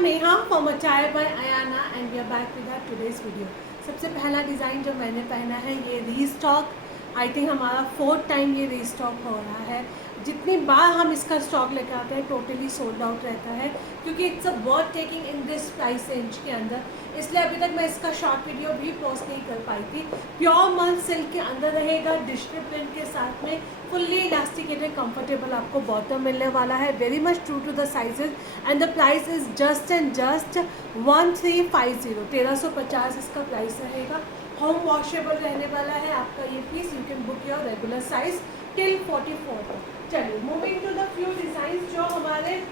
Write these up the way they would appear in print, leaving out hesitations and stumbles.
I'm Neha from Attire by Ayana and we are back with our today's video. सबसे पहला design जो मैंने पहना है ये रीस्टॉक, आई थिंक हमारा 4th टाइम ये रीस्टॉक हो रहा है। जितनी बार हम इसका स्टॉक लेकर आते हैं टोटली सोल्ड आउट रहता है, क्योंकि it's a worth taking in this price range के अंदर, इसलिए अभी तक मैं इसका शॉर्ट वीडियो भी पोस्ट नहीं कर पाई थी। प्योर मल सिल्क के अंदर रहेगा, डिजिटल प्रिंट के साथ में फुल्ली इलास्टिकेटेड कंफर्टेबल आपको बॉटम मिलने वाला है, very much true to the sizes and the price is just and just 1350 1350 इसका प्राइस रहेगा। होम वॉशेबल रहने वाला है आपका ये piece, you can book your regular size till 44। चलिए moving to the few design जो हमारे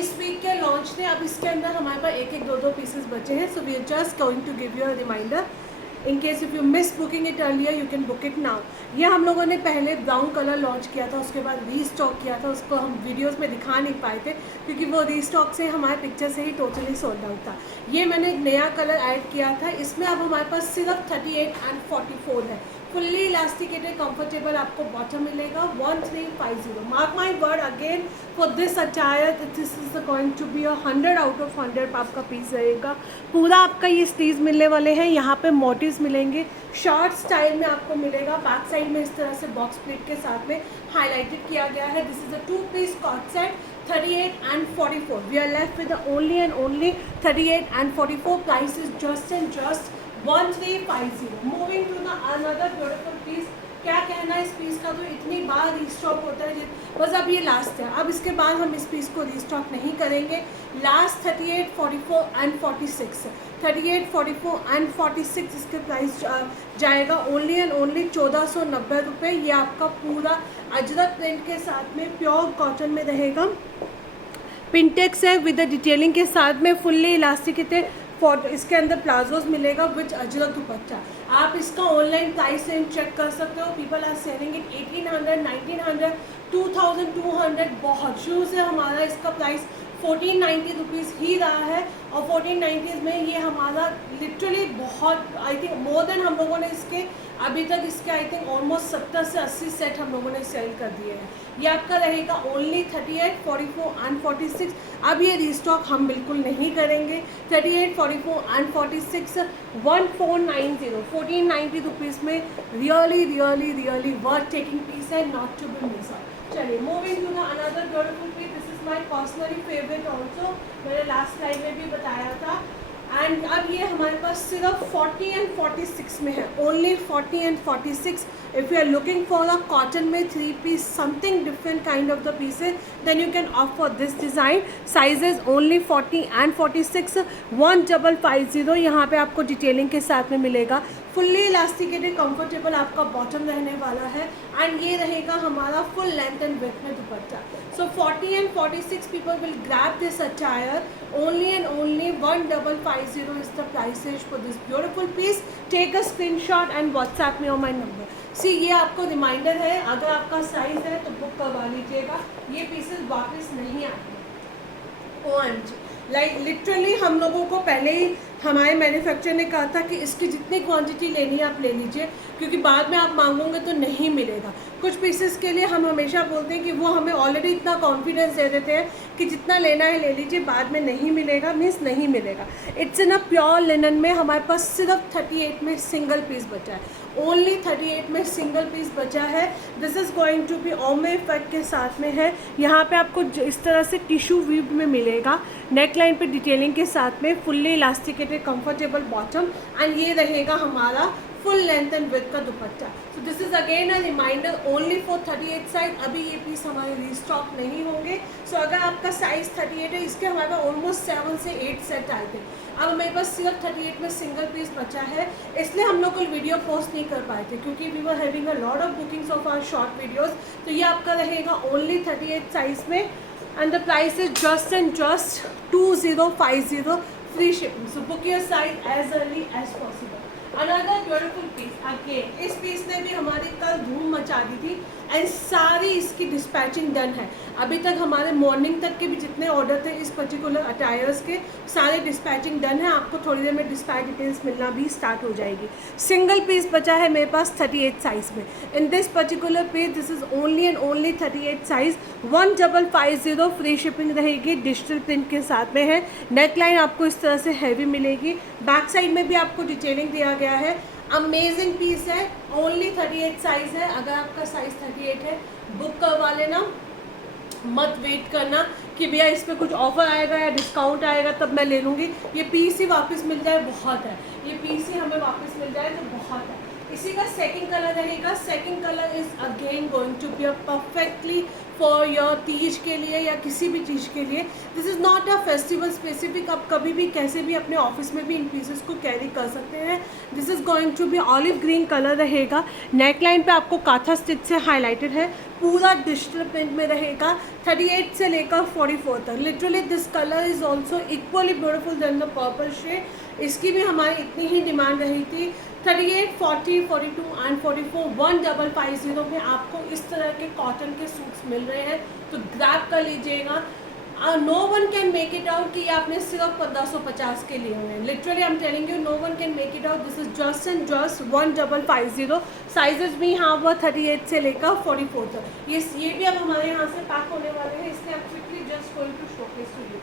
इस वीक के लॉन्च थे। अब इसके अंदर हमारे पास एक एक दो पीसेस बचे हैं, so we are just going to give you a reminder in case if you miss booking it earlier you can book it now. ये हम लोगों ने पहले ब्राउन कलर लॉन्च किया था, उसके बाद रीस्टॉक किया था, उसको हम वीडियोस में दिखा नहीं पाए थे क्योंकि वो रीस्टॉक से हमारे पिक्चर से ही टोटली सोल्ड आउट था। ये मैंने एक नया कलर ऐड किया था, इसमें अब हमारे पास सिर्फ 38 एंड 44 है। फुल्ली इलास्टिकेटेड कंफर्टेबल आपको बॉटम मिलेगा 1350। Mark my word again for this attire, this is going to be 100 out of 100 आपका पीस रहेगा। पूरा आपका ये स्लीव्स मिलने वाले हैं, यहाँ पे मोटिव्स मिलेंगे, शॉर्ट स्टाइल में आपको मिलेगा। बैक साइड में इस तरह से बॉक्स प्लेट के साथ में हाईलाइटेड किया गया है। This is a 2-piece co-ord set 38 and 44. We are left with the only and only 38 and 44. Price is just and just 1350. Moving to the another beautiful piece. क्या कहना है इस पीस का, तो इतनी बार रीस्टॉक होता है, बस अब ये लास्ट है। अब इसके बाद हम इस पीस को रीस्टॉक नहीं करेंगे। लास्ट 38, 44 एंड 46, 38, 44 एंड 46 इसके प्राइस जाएगा ओनली एंड ओनली 1490 रुपये। ये आपका पूरा अजरक प्रिंट के साथ में प्योर कॉटन में रहेगा, पिंटेक्स है विद द डिटेलिंग के साथ में, फुल्ली इलास्टिकेटेड इसके अंदर प्लाजोज मिलेगा विच अजरक दुपट्टा। आप इसका ऑनलाइन प्राइस रेंज चेक कर सकते हो, पीपल आर सेलिंग इट 1800, 1900, 2200, बहुत शुरू से हमारा इसका प्राइस 1490 रुपीज़ ही रहा है और 1490 में ये हमारा लिटरली बहुत, आई थिंक मोर देन हम लोगों ने इसके अभी तक इसके आई थिंक ऑलमोस्ट 70 से 80 सेट हम लोगों ने सेल कर दिए हैं। ये आपका रहेगा ओनली 38, 44 एंड 46। अब ये रीस्टॉक हम बिल्कुल नहीं करेंगे। 38, 44 एंड 46 1490 1490 रुपीज़ में really really really worth taking piece है, not to be miss out. चलिए moving to the another beautiful piece, this is my personally favourite also, मैंने लास्ट स्लाइड में भी बताया था। एंड अब ये हमारे पास सिर्फ 40 एंड 46 में है, only 40 and 46। If you are looking for a cotton में 3-piece something different kind of the pieces then you can opt for this design. Sizes only 40 and 46 1550। यहाँ पे आपको डिटेलिंग के साथ में मिलेगा, फुल्ली इलास्टिकेटेड कंफर्टेबल आपका बॉटम रहने वाला है एंड ये रहेगा हमारा फुल लेंथ एंड विड्थ में दुपट्टा। सो 40 and 46 people will grab this attire only and only 1550 is the price range for this beautiful piece. Take a screenshot and WhatsApp me on my number. सी ये आपको reminder है, अगर आपका size है तो book करवा लीजिएगा, ये पीसेस वापस नहीं आते। OMG लाइक लिटरली हम लोगों को पहले ही हमारे मैन्युफैक्चरर ने कहा था कि इसकी जितनी क्वांटिटी लेनी है आप ले लीजिए, क्योंकि बाद में आप मांगोगे तो नहीं मिलेगा। कुछ पीसेस के लिए हम हमेशा बोलते हैं कि वो हमें ऑलरेडी इतना कॉन्फिडेंस दे देते हैं कि जितना लेना है ले लीजिए, बाद में नहीं मिलेगा, मीन्स नहीं मिलेगा। It's in a pure linen में हमारे पास सिर्फ 38 में सिंगल पीस बचा है, ओनली 38 में सिंगल पीस बचा है। This is going to be ओमे इफेक्ट के साथ में है, यहाँ पे आपको इस तरह से टिश्यू वीव में मिलेगा, नेक लाइन पे डिटेलिंग के साथ में, fully elasticated comfortable bottom and ये रहेगा हमारा फुल लेंथ एंड विड्थ का dupatta. So this is again a reminder only for 38 size. अभी ये पीस हमारे रीस्टॉक नहीं होंगे। सो अगर आपका साइज 38 है, इसके हमारे पास ऑलमोस्ट 7 से 8 सेट आए थे, अब हमारे पास सिर्फ 38 में सिंगल पीस बचा है, इसलिए हम लोग कल वीडियो पोस्ट नहीं कर पाए थे क्योंकि we were having a lot of bookings of our short videos. तो ये आपका रहेगा ओनली 38 साइज में and the price is just and just 2050 free shipping. So book your size as early as possible. Another beautiful piece again, इस piece ने भी हमारी कल धूम मचा दी थी एंड सारी इसकी डिस्पैचिंग डन है। अभी तक हमारे मॉर्निंग तक के भी जितने ऑर्डर थे इस पर्टिकुलर अटायर्स के, सारे डिस्पैचिंग डन है। आपको थोड़ी देर में डिस्पैच डिटेल्स मिलना भी स्टार्ट हो जाएगी। सिंगल पीस बचा है मेरे पास 38 साइज़ में। In this particular piece this is only and only 38 size, 1550 free shipping रहेगी, डिजिटल प्रिंट के साथ में है। नेकलाइन आपको इस तरह से हैवी मिलेगी, बैक साइड में भी आपको डिटेलिंग दिया गया है। अमेजिंग पीस है, ओनली 38 साइज़ है। अगर आपका साइज़ 38 है बुक करवा लेना, मत वेट करना कि भैया इस पर कुछ ऑफर आएगा या डिस्काउंट आएगा तब मैं ले लूँगी। ये पीस ही वापस मिल जाए बहुत है, ये पीस ही हमें वापस मिल जाए तो बहुत है। इसी का सेकंड कलर रहेगा। Second colour is again going to be a perfectly for your Teej के लिए या किसी भी चीज़ के लिए। This is not a festival specific, आप कभी भी कैसे भी अपने ऑफिस में भी इन पीसेस को कैरी कर सकते हैं। This is going to be olive green colour रहेगा। नेकलाइन पे आपको काथा स्टिच से हाईलाइटेड है, पूरा डिजिटल प्रिंट में रहेगा। 38 से लेकर 44 तक। Literally this colour is also equally beautiful than the purple shade. इसकी भी हमारी इतनी ही डिमांड रही थी। 38, 40, 42 एंड 44 1550 में आपको इस तरह के कॉटन के सूट्स मिल रहे हैं, तो ग्रैब कर लीजिएगा। No one can make it out कि आपने सिर्फ 1550 के लिए हुए हैं। Literally I am telling you, no one can make it out. This is just and just 1550। Sizes भी यहाँ पर 38 से लेकर 44 तक। ये भी अब हमारे यहाँ से पैक होने वाले हैं, इसलिए आप quickly just going to showcase to you.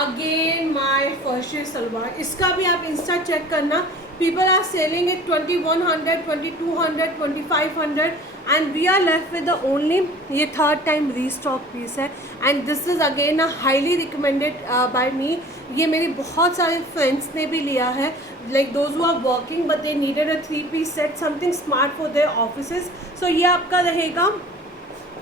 Again my फर्शी सलवार, इसका भी आप इंस्टा चेक करना। People are selling it 2100, 2200, 2500 and we are left with the only ये third time restock piece है and this is again a highly recommended by me। ये मेरी बहुत सारे friends ने भी लिया है, like those who are working but they needed a 3-piece set, something smart for their offices। So ये आपका रहेगा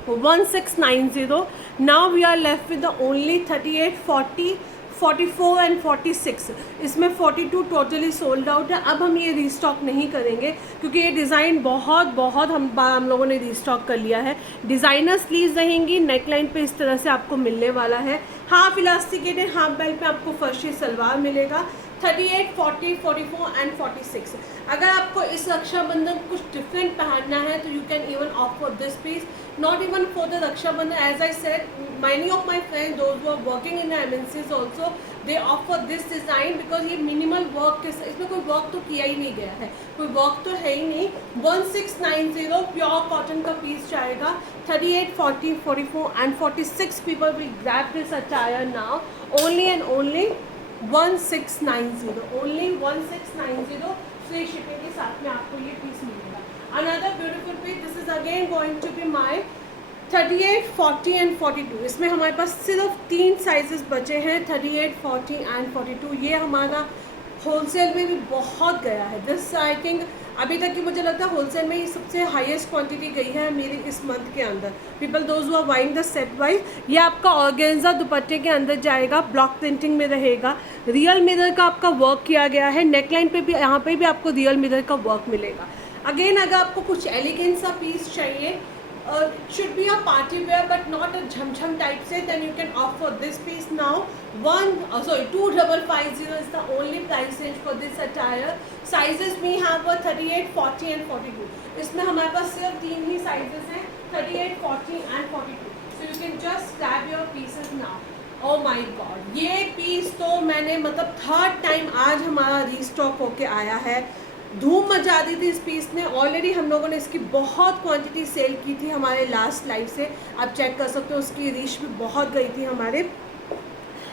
1690। Now we are left with the only 38, 40, 44 and 46। इसमें 42 टोटली सोल्ड आउट है। अब हम ये रीस्टॉक नहीं करेंगे क्योंकि ये डिज़ाइन बहुत हम लोगों ने रीस्टॉक कर लिया है। डिज़ाइनर स्लीव्स रहेंगी, नेकलाइन पे इस तरह से आपको मिलने वाला है। हाफ इलास्टिकेटेड हाफ बेल्ट पे आपको फर्शी सलवार मिलेगा। 38, 40, 44 एंड 46। अगर आपको इस रक्षाबंधन कुछ डिफरेंट पहनना है तो you can even opt for this piece, not even for the Rakshabandhan. As I said, many of my friends those who are working in MNCs also they opt for this design because ये minimal work के, इसमें कोई work तो किया ही नहीं गया है, कोई वर्क तो है ही नहीं। 1690 प्योर कॉटन का पीस जाएगा। 38, 40, 44 and 46 people will grab this attire now only and only 1690, only 1690 free shipping के साथ में आपको ये पीस मिलेगा। Another beautiful piece, this is again going to be my 38, 40 and 42। इसमें हमारे पास सिर्फ 3 साइजेस बचे हैं, 38, 40 एंड 42। ये हमारा होलसेल में भी बहुत गया है। दिस आई थिंक अभी तक की मुझे लगता है होलसेल में ये सबसे हाईएस्ट क्वांटिटी गई है मेरी इस मंथ के अंदर। People those who are buying the set wise. ये आपका ऑर्गेन्जा दुपट्टे के अंदर जाएगा, ब्लॉक प्रिंटिंग में रहेगा। रियल मिरर का आपका वर्क किया गया है, नेकलाइन पे भी, यहाँ पे भी आपको रियल मिरर का वर्क मिलेगा। अगेन अगर आपको कुछ एलिगेंट सा पीस चाहिए, it should be a party wear but not a jham type set, then you can opt for this piece now। 2550 is the only price range for this attire। sizes we have 38, 40 and 42। इसमें हमारे पास सिर्फ 3 ही sizes हैं, 38, 40 and 42। so you can just grab your pieces now। oh my god, ये piece तो मैंने मतलब third time आज हमारा रीस्टॉक होके आया है। धूम मचा दी थी इस पीस ने। ऑलरेडी हम लोगों ने इसकी बहुत क्वांटिटी सेल की थी हमारे लास्ट लाइव से, आप चेक कर सकते हो, उसकी रीच भी बहुत गई थी हमारे।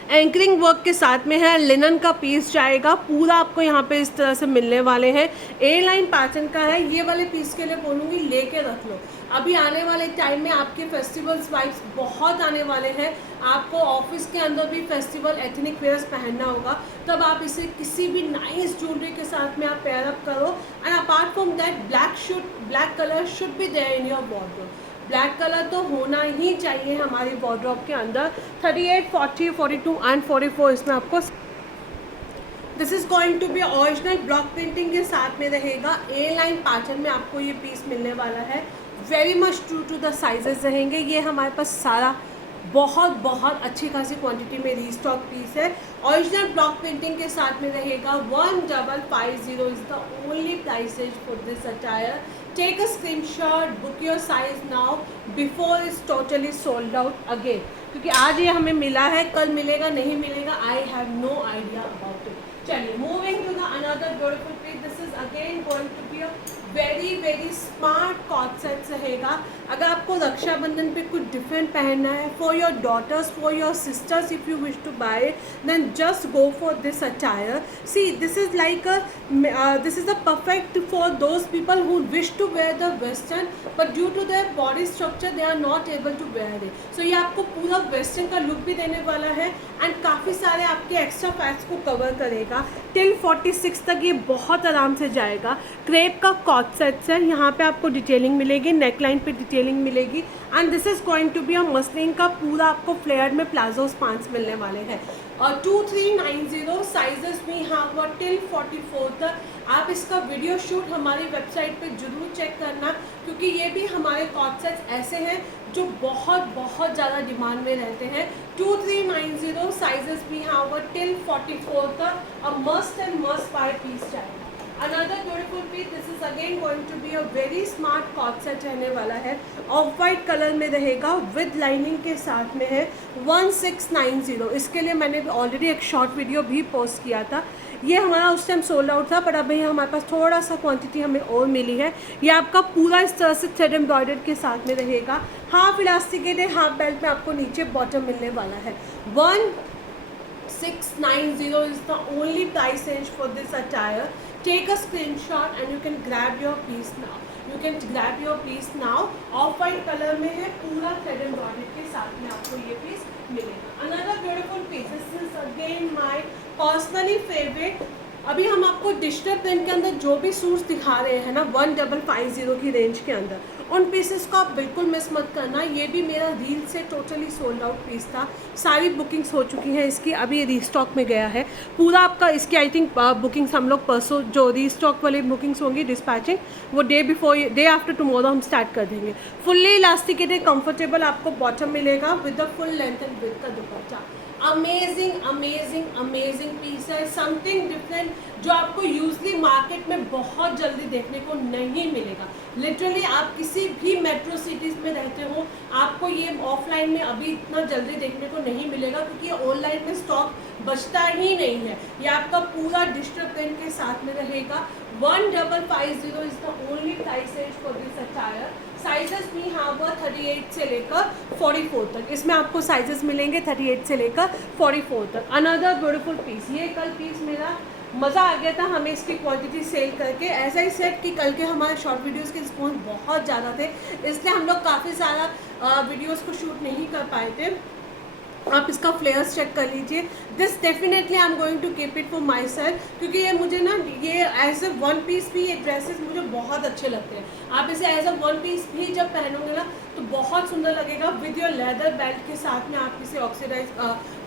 एंकरिंग वर्क के साथ में है, लिनन का पीस जाएगा, पूरा आपको यहाँ पे इस तरह से मिलने वाले हैं। ए लाइन पैटर्न का है। ये वाले पीस के लिए बोलूँगी लेके रख लो, अभी आने वाले टाइम में आपके फेस्टिवल्स वाइब्स बहुत आने वाले हैं। आपको ऑफिस के अंदर भी फेस्टिवल एथनिक वेयर्स पहनना होगा, तब आप इसे किसी भी नाइस ज्वेलरी के साथ में आप पेयर अप करो। And apart from that black colour should be there in your wardrobe. Black colour तो होना ही चाहिए हमारी वार्डरोब के अंदर। 38, 40, 42 एंड 44 इसमें आपको। This is going to be original block printing के साथ में रहेगा। ए लाइन पैटर्न में आपको ये पीस मिलने वाला है। Very much true to the sizes रहेंगे। ये हमारे पास सारा बहुत बहुत अच्छी खासी क्वांटिटी में रीस्टॉक पीस है। ओरिजिनल ब्लॉक प्रिंटिंग के साथ में रहेगा। 1550 is the only prices for this attire. Take a screenshot, book your size now before is totally sold out again, क्योंकि आज ये हमें मिला है, कल मिलेगा नहीं मिलेगा, I have no idea about it. चलिए, moving to the another beautiful piece. This is again going to be a very smart coord set रहेगा। अगर आपको रक्षाबंधन पे कुछ डिफरेंट पहनना है for your daughters, for your sisters, if you wish to buy it, then just go for this attire. See, this is like this is the perfect for those people who wish to where the western but due to their body structure they are not able to wear it. So ये आपको पूरा western का look भी देने वाला है and काफ़ी सारे आपके एक्स्ट्रा फैट्स को कवर करेगा। टिल 46 तक ये बहुत आराम से जाएगा। क्रेप का कॉट सेट्स है, यहाँ पे आपको डिटेलिंग मिलेगी, नेकलाइन पे डिटेलिंग मिलेगी and this is going to be a muslin का पूरा आपको फ्लेयर में प्लाजो स्पांस मिलने वाले हैं। और 2390 साइजेस भी यहाँ पर टिल 44 तक। आप इसका वीडियो शूट हमारी वेबसाइट पे जरूर चेक करना, क्योंकि ये भी हमारे कॉट सेट्स ऐसे हैं जो बहुत ज़्यादा डिमांड में रहते हैं। 2390 साइजेस भी यहाँ पर टिल 44 तक। A must and must buy piece चाहिए। Another beautiful piece, this is again going to be a very smart coord set रहने वाला है। ऑफ वाइट कलर में रहेगा, विद लाइनिंग के साथ में है। 1690, इसके लिए मैंने ऑलरेडी एक शॉर्ट वीडियो भी पोस्ट किया था। ये हमारा उस टाइम सोल्ड आउट था, बट अभी हमारे पास थोड़ा सा क्वांटिटी हमें और मिली है। ये आपका पूरा इस तरह से थ्रेड एम्ब्रॉयडर्ड के साथ में रहेगा। हाफ इलास्टिकेटेड, हाफ बेल्ट में आपको नीचे बॉटम मिलने वाला है। 1690 is the only price range for this attire. Take a screenshot and you can grab your piece now. You can grab your piece now. Of white colour में है, पूरा thread embroidery के साथ में आपको ये पीस मिलेगा। Another beautiful piece. This is again my personally favorite. अभी हम आपको डिजिटल प्रिंट के अंदर जो भी सूट्स दिखा रहे हैं ना 1550 की रेंज के अंदर, उन पीसेस को आप बिल्कुल मिस मत करना। ये भी मेरा रील से टोटली सोल्ड आउट पीस था। सारी बुकिंग्स हो चुकी हैं इसकी, अभी ये रीस्टॉक में गया है पूरा आपका। इसकी आई थिंक बुकिंग्स हम लोग परसों, जो रीस्टॉक वाली बुकिंग्स होंगी डिस्पैचिंग, वो डे आफ्टर टुमारो हम स्टार्ट कर देंगे। फुल्ली इलास्टिकेटेड कंफर्टेबल आपको बॉटम मिलेगा with the full length and width का दुपट्टा। अमेजिंग पीस है, समथिंग डिफरेंट जो आपको यूजली मार्केट में बहुत जल्दी देखने को नहीं मिलेगा। लिटरली आप किसी भी मेट्रो सिटीज़ में रहते हो, आपको ये ऑफलाइन में अभी इतना जल्दी देखने को नहीं मिलेगा, क्योंकि ऑनलाइन में स्टॉक बचता ही नहीं है। ये आपका पूरा डिजिटल प्रिंट के साथ में रहेगा। 1550 is the only price range for this attire. Sizes भी यहाँ पर 38 से लेकर 44 तक, इसमें आपको साइजेस मिलेंगे 38 से लेकर 44 तक। अनदर ब्यूटीफुल पीस, ये कल पीस मेरा मज़ा आ गया था हमें इसकी क्वांटिटी सेल करके। ऐसा ही सेट कि कल के हमारे शॉर्ट वीडियोस के रिस्पॉन्स बहुत ज़्यादा थे, इसलिए हम लोग काफ़ी सारा वीडियोस को शूट नहीं कर पाए थे। आप इसका फ्लेयर्स चेक कर लीजिए। This definitely I am going to keep it for myself, क्योंकि ये मुझे ना ये एज ए वन पीस भी, ये ड्रेसेस मुझे बहुत अच्छे लगते हैं। आप इसे एज ए वन पीस भी जब पहनोगे ना तो बहुत सुंदर लगेगा। विद योर लेदर बेल्ट के साथ में आप इसे ऑक्सीडाइज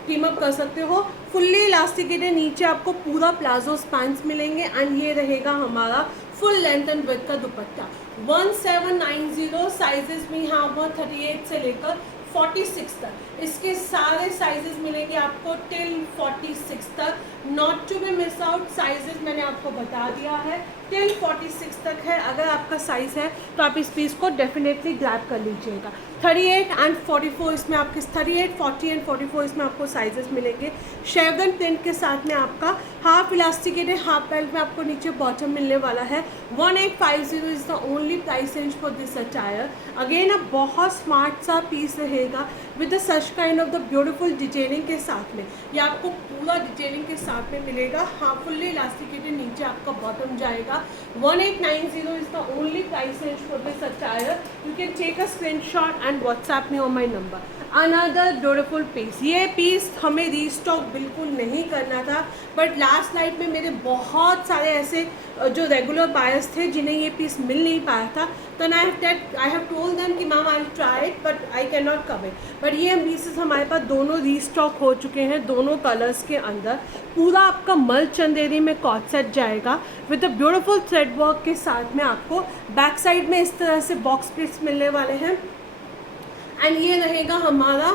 टीम अप कर सकते हो। फुल्ली इलास्टिकेटेड, नीचे आपको पूरा प्लाजो स्पैंस मिलेंगे एंड ये रहेगा हमारा फुल लेंथ एंड विड्थ का दुपट्टा। 1790 साइजेस भी यहाँ पर 38 से लेकर 46 तक, इसके सारे साइजेस मिलेंगे आपको टिल 46 तक। Not to be miss out, sizes मैंने आपको बता दिया है, टिल 46 तक है। अगर आपका साइज़ है तो आप इस पीस को डेफिनेटली ग्रैब कर लीजिएगा। 38 एंड 44 इसमें आपके 38, 40 एंड 44 इसमें आपको साइजेस मिलेंगे। शेवगन प्रिंट के साथ में आपका हाफ इलास्टिकेटेड, हाफ बेल्ट में आपको नीचे बॉटम मिलने वाला है। 1850 is the only price range for this attire. Again अब बहुत स्मार्ट सा पीस रहेगा with such kind of the beautiful detailing के साथ में। ये आपको पूरा डिटेलिंग के साथ में मिलेगा। हाँ, फुल्ली इलास्टिकेटेड, नीचे आपका बॉटम जाएगा। 1890 is the only price range for this attire. You can take a screenshot and WhatsApp me on my number. Another beautiful piece, ये पीस हमें रीस्टॉक बिल्कुल नहीं करना था, बट लास्ट नाइट में मेरे बहुत सारे ऐसे जो रेगुलर बायर्स थे जिन्हें ये पीस मिल नहीं पाया था, तो आई हैव टोल्ड देम कि ma'am I try it but I can not come it. But ये पीसेस हमारे पास दोनों रीस्टॉक हो चुके हैं, दोनों कलर्स के अंदर। पूरा आपका मल चंदेरी में कॉट सेट जाएगा with a beautiful thread work के साथ में। आपको बैक साइड में इस तरह से बॉक्स प्रिंट्स मिलने वाले हैं एंड ये रहेगा हमारा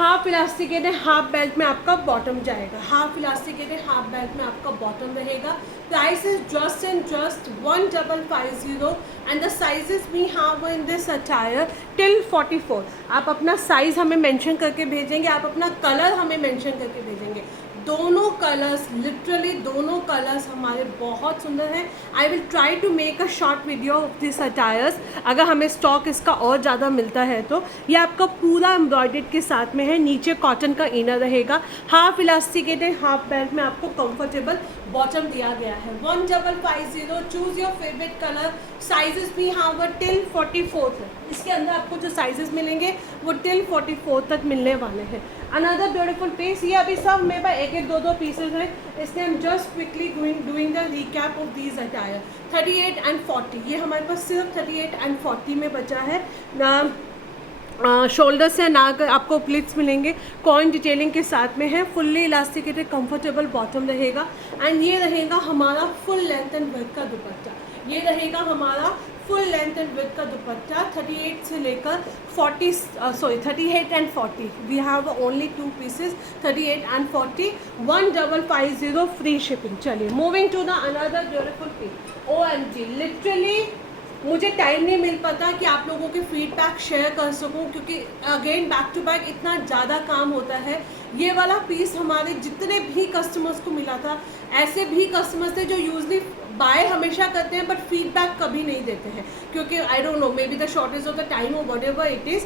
हाफ इलास्टिकेटेड हाफ बेल्ट में आपका बॉटम जाएगा, हाफ इलास्टिकेटेड हाफ बेल्ट में आपका बॉटम रहेगा। Price is just and just 1550 and the sizes we have in this attire till 44। आप अपना साइज़ हमें मेंशन करके भेजेंगे, आप अपना कलर हमें मेंशन करके भेजेंगे। दोनों कलर्स, लिटरली दोनों कलर्स हमारे बहुत सुंदर हैं। I will try to make a short video of this attires, अगर हमें स्टॉक इसका और ज़्यादा मिलता है तो। ये आपका पूरा एम्ब्रॉयडर्ड के साथ में है, नीचे कॉटन का इनर रहेगा, हाफ इलास्टिकेटेड हाफ बेल्ट में आपको कंफर्टेबल बॉटम दिया गया है। 1550, choose your favourite colour. Sizes भी हैव टिल 44 है, इसके अंदर आपको जो साइजेस मिलेंगे वो टिल 44 तक मिलने वाले हैं। अनदर ब्यूटीफुल पीस, ये अभी सब मेरे पास एक एक दो दो पीसेज हैं, इसलिए हम just quickly doing the recap of these attire. 38 and 40, ये हमारे पास सिर्फ 38 एंड 40 में बचा है। शोल्डर से ना आपको प्लिट्स मिलेंगे, कॉइन डिटेलिंग के साथ में है, फुल्ली इलास्टिकेटेड कंफर्टेबल बॉटम रहेगा एंड ये रहेगा हमारा फुल लेंथ एंड विड्थ का दुपट्टा। ये रहेगा हमारा फुल लेंथ एंड विड्थ का दुपट्टा 38 से लेकर 38 and 40। We have only 2 pieces, 38 and 40, 1550 free shipping. चलिए moving to the another beautiful piece. OMG, literally मुझे टाइम नहीं मिल पाता कि आप लोगों के फीडबैक शेयर कर सकूं, क्योंकि अगेन बैक टू बैक इतना ज़्यादा काम होता है। ये वाला पीस हमारे जितने भी कस्टमर्स को मिला था, ऐसे भी कस्टमर्स थे जो यूजली बाय हमेशा करते हैं बट फीडबैक कभी नहीं देते हैं, क्योंकि I don't know, may be the shortage of the time और वट एवर इट इज़,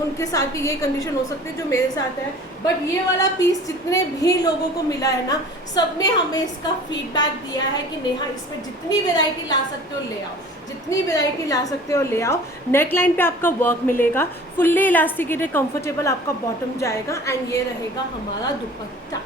उनके साथ भी ये कंडीशन हो सकती है जो मेरे साथ है। बट ये वाला पीस जितने भी लोगों को मिला है ना, सब ने हमें इसका फीडबैक दिया है कि नेहा इसमें जितनी वेराइटी ला सकते हो ले आओ, जितनी वेराइटी ला सकते हो ले आओ। नेक लाइन पे आपका वर्क मिलेगा, फुल्ली इलास्टिकेटेड कंफर्टेबल आपका बॉटम जाएगा एंड ये रहेगा हमारा दुपट्टा।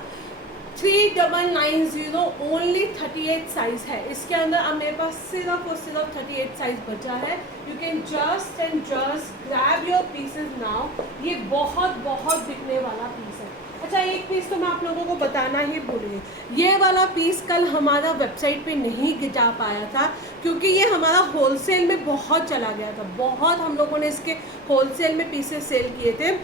3990 ओनली 38 साइज है इसके अंदर। अब मेरे पास सिर्फ और सिर्फ 38 साइज बचा है। You can just and just grab your pieces now. ये बहुत बहुत बिकने वाला पीस है। अच्छा, एक पीस तो मैं आप लोगों को बताना ही भूल गई। ये वाला पीस कल हमारा वेबसाइट पे नहीं जा पाया था, क्योंकि ये हमारा होलसेल में बहुत चला गया था। बहुत हम लोगों ने इसके होलसेल में पीसेस सेल किए थे।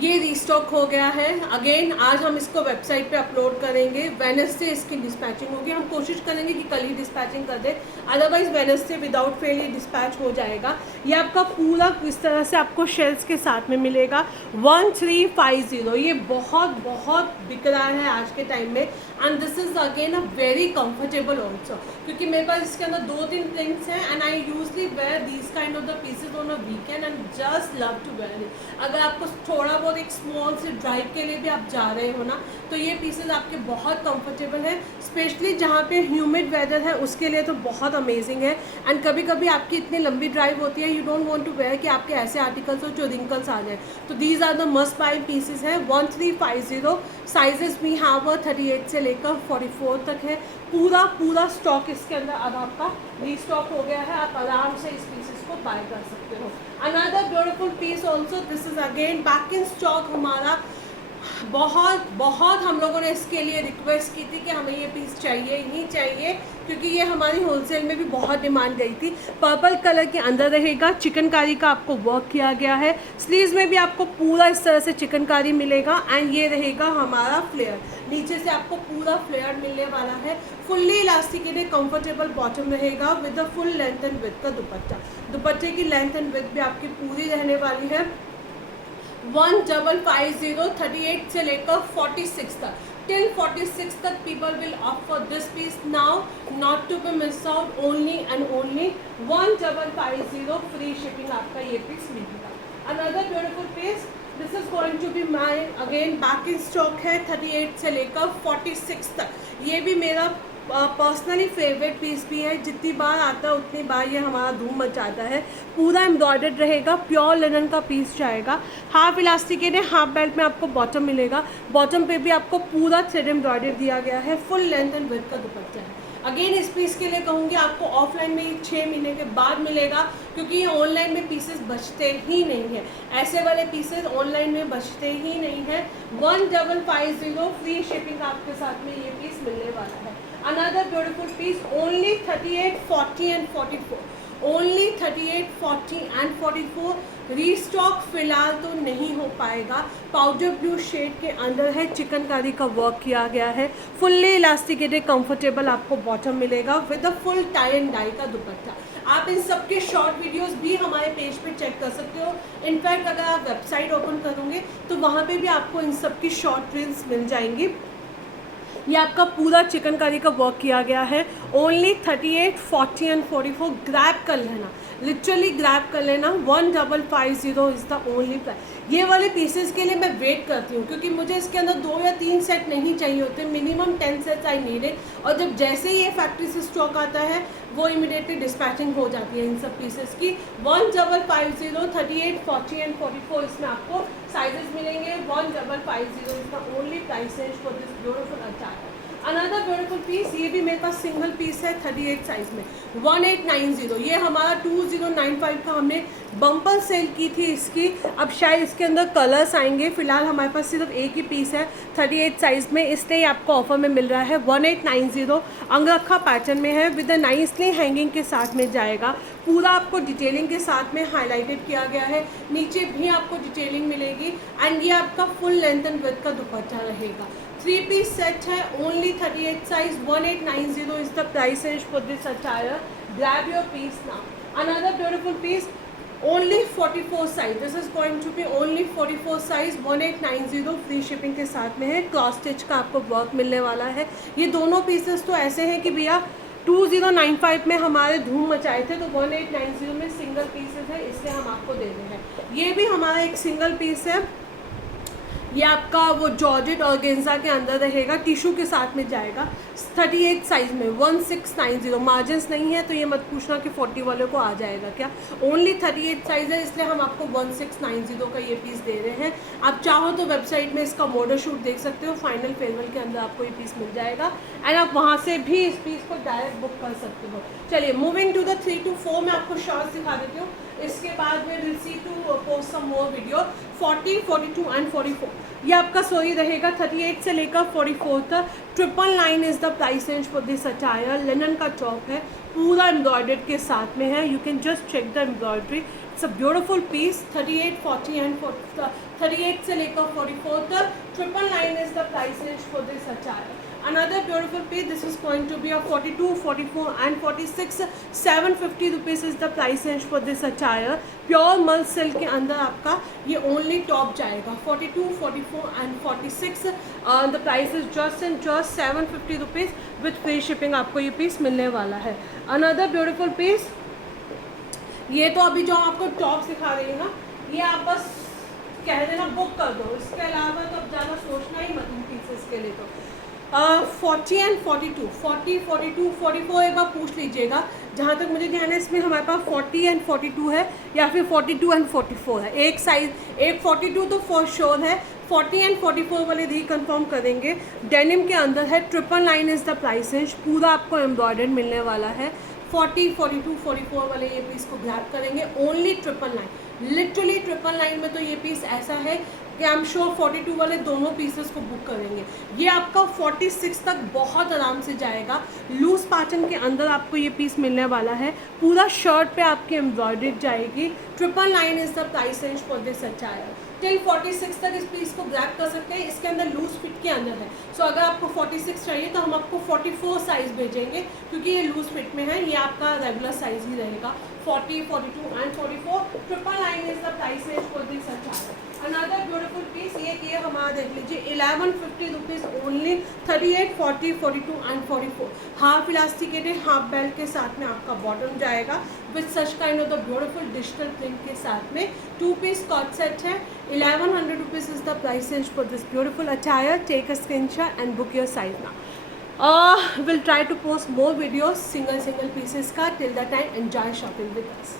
ये रीस्टॉक हो गया है। अगेन आज हम इसको वेबसाइट पे अपलोड करेंगे। वेडनेसडे इसकी डिस्पैचिंग होगी। हम कोशिश करेंगे कि कल ही डिस्पैचिंग कर दें, अदरवाइज वेडनेसडे विदाउट फेल ये डिस्पैच हो जाएगा। ये आपका पूरा इस तरह से आपको शेल्स के साथ में मिलेगा। 1350, ये बहुत बहुत बिक रहा है आज के टाइम में and this is again a very comfortable also, क्योंकि मेरे पास इसके अंदर 2-3 प्रिंट्स हैं and I usually wear these kind of the pieces on a weekend and just love to wear it. अगर आपको थोड़ा बहुत एक स्मॉल से ड्राइव के लिए भी आप जा रहे हो ना, तो ये पीसेज आपके बहुत कंफर्टेबल है। स्पेशली जहाँ पे ह्यूमिड वेदर है उसके लिए तो बहुत अमेजिंग है। एंड कभी कभी आपकी इतनी लंबी ड्राइव होती है, you don't want to wear कि आपके ऐसे आर्टिकल्स हो जो रिंकल्स आ जाए, तो these are the must buy pieces है। 1350 साइजेस भी हैव 38 से लेकर 44 तक है। पूरा स्टॉक इसके अंदर अब आपका रीस्टॉक हो गया है। आप आराम से इस पीसेस को बाय कर सकते हो। Another beautiful piece also, this is again back in stock हमारा। बहुत हम लोगों ने इसके लिए रिक्वेस्ट की थी कि हमें ये पीस चाहिए ही चाहिए, क्योंकि ये हमारी होलसेल में भी बहुत डिमांड गई थी। पर्पल कलर के अंदर रहेगा, चिकनकारी का आपको वर्क किया गया है। स्लीव्स में भी आपको पूरा इस तरह से चिकनकारी मिलेगा एंड ये रहेगा हमारा फ्लेयर। नीचे से आपको पूरा फ्लेयर मिलने वाला है। फुल्ली इलास्टिकेटेड कंफर्टेबल बॉटम रहेगा with the full length and width का दुपट्टा। दुपट्टे की लेंथ एंड विड्थ भी आपकी पूरी रहने वाली है। 1550 38 से लेकर 46 तक, टिल 46 तक people will opt for this piece now, not to be miss out. Only and only 1550 free shipping आपका ये पीस मिलेगा। Another beautiful piece, this is going to be my again back in stock है। 38 से लेकर 46 तक, ये भी मेरा पर्सनली फेवरेट पीस भी है। जितनी बार आता है उतनी बार ये हमारा धूम मचाता है। पूरा एम्ब्रॉयडर्ड रहेगा, प्योर लिनन का पीस जाएगा। हाफ इलास्टिकेटेड हाफ बेल्ट में आपको बॉटम मिलेगा। बॉटम पे भी आपको पूरा थ्रेड एम्ब्रॉयडर्ड दिया गया है। फुल लेंथ एंड विड्थ का दुपट्टा है। अगेन इस पीस के लिए कहूँगी आपको ऑफलाइन में ये 6 महीने के बाद मिलेगा, क्योंकि ये ऑनलाइन में पीसेस बचते ही नहीं है। ऐसे वाले पीसेस ऑनलाइन में बचते ही नहीं है। 1550 फ्री शिपिंग आपके साथ में ये पीस मिलने वाला है। Another beautiful piece, only 38, 40 and 44। Only 38, 40 and 44। Restock फिलहाल तो नहीं हो पाएगा। पाउडर ब्लू शेड के अंदर है, चिकनकारी का वर्क किया गया है, फुल्ली इलास्टिकेटेड कंफर्टेबल आपको बॉटम मिलेगा with a full tie and dye का दुपट्टा। आप इन सब के शॉर्ट वीडियोस भी हमारे पेज पे चेक कर सकते हो। इनफैक्ट अगर आप वेबसाइट ओपन करोगे तो वहाँ पे भी आपको इन सब की शॉर्ट रील्स मिल जाएंगी। ये आपका पूरा चिकनकारी का वर्क किया गया है। Only 38, 40 and 44। ग्रैब कर लेना, लिटरली ग्रैब कर लेना। 1550 इज़ द ओनली प्राइस। ये वाले पीसेस के लिए मैं वेट करती हूँ क्योंकि मुझे इसके अंदर 2 या 3 सेट नहीं चाहिए होते, मिनिमम 10 सेट्स आई नीडेड। और जब जैसे ही ये फैक्ट्री से स्टॉक आता है वो इमीडिएटली डिस्पैचिंग हो जाती है इन सब पीसेस की। 1550, 38, 40 एंड 44 इसमें आपको साइजेस मिलेंगे। 1550 is the only price range for this beautiful अचार। अनदर ब्यूटीफुल पीस, ये भी मेरे पास सिंगल पीस है 38 साइज में। 1890, ये हमारा 2095 का हमने बम्पर सेल की थी इसकी। अब शायद इसके अंदर कलर्स आएंगे, फिलहाल हमारे पास सिर्फ एक ही पीस है 38 साइज में, इसलिए आपको ऑफर में मिल रहा है 1890। अंगरखा पैटर्न में है, विद अ नाइसली हैंगिंग के साथ में जाएगा। पूरा आपको डिटेलिंग के साथ में हाईलाइटेड किया गया है, नीचे भी आपको डिटेलिंग मिलेगी। एंड ये आपका फुल लेंथ एंड विड्थ का दुपट्टा रहेगा। 3 पीस सेट है, only 38 size. 1890 is the price range for this attire. Grab your piece now. Another beautiful piece, only 44 size. This is going to be only 44 size. 1890 free shipping के साथ में है। Cross stitch का आपको work मिलने वाला है। ये दोनों पीसेस तो ऐसे हैं कि भैया 2095 में हमारे धूम मचाए थे, तो 1890 में सिंगल पीसेस है, इसलिए हम आपको दे रहे हैं। ये भी हमारा एक सिंगल पीस है। ये आपका वो जॉर्जेट ऑर्गेन्जा के अंदर रहेगा, टिशू के साथ में जाएगा। 38 साइज में 1690। मार्जिन्स नहीं है तो ये मत पूछना कि 40 वाले को आ जाएगा क्या। ओनली 38 साइज है, इसलिए हम आपको 1690 का ये पीस दे रहे हैं। आप चाहो तो वेबसाइट में इसका मॉडल शूट देख सकते हो, फाइनल फेयरवेल के अंदर आपको ये पीस मिल जाएगा। एंड आप वहाँ से भी इस पीस को डायरेक्ट बुक कर सकते हो। चलिए मूविंग टू द 3 to 4 में आपको शॉर्ट्स दिखा देती हूँ, इसके बाद में will see to post some more video. 40, 42 and 44 ये आपका सोरी रहेगा 38 से लेकर 44 तक। 999 is the price range for this attire. Linen का टॉप है, पूरा एम्ब्रॉयडर्ड के साथ में है। You can just check the embroidery, it's a beautiful piece. 38, 40 and 38 से लेकर 44 तक। 999 is the price range for this attire. Another beautiful piece, this is going to be a 42, 44 and 46. 750 rupees is the price range for this attire. Pure मल silk के अंदर आपका ये only top जाएगा। 42, 44 and 46. The price is just and just 750 rupees with free shipping आपको ये piece मिलने वाला है। Another beautiful piece, ये तो अभी जो आपको टॉप दिखा रही है ना, ये आप बस कह देना बुक कर दो, इसके अलावा तो अब ज़्यादा सोचना ही मत इन पीसेस के लिए। तो 40 एंड 42, 40, 42, 44 एक बार पूछ लीजिएगा। जहाँ तक मुझे ध्यान है इसमें हमारे पास 40 एंड 42 है या फिर 42 एंड 44 है। एक साइज, एक 42 तो फॉर श्योर है, 40 एंड 44 वाले री कंफर्म करेंगे। डेनिम के अंदर है। 999 इज़ द प्राइस रेंज, पूरा आपको एम्ब्रॉयडर्ड मिलने वाला है। 40, 42, 44 वाले ये पीस को ग्रैब करेंगे ओनली 999। लिटरली 999 में तो ये पीस ऐसा है कि आई एम श्योर 42 वाले दोनों पीसेस को बुक करेंगे। ये आपका 46 तक बहुत आराम से जाएगा। लूज पैटर्न के अंदर आपको ये पीस मिलने वाला है। पूरा शर्ट पे आपकी एम्ब्रॉयडरी जाएगी। 999 is the price range for this attire. Till 46 तक इस पीस को ग्रैब कर सकते हैं। इसके अंदर लूज फिट के अंदर है। सो अगर आपको 46 चाहिए तो हम आपको 44 साइज़ भेजेंगे क्योंकि ये लूज फिट में है। ये आपका रेगुलर साइज़ ही रहेगा। 40, 42 and 44। 999 is the price range for this attire. Another beautiful piece, ये हमारा देख लीजिए 1150 rupees only. 38, 40, 42 and 44। Half elasticated half belt के साथ में आपका बॉटम जाएगा with such kind of the beautiful digital print के साथ में। 2 पीस कॉट सेट है। 1100 rupees is the price range for this beautiful attire. Take a screenshot and book your size now. We'll try to post more videos single pieces का। Till that time enjoy shopping with us.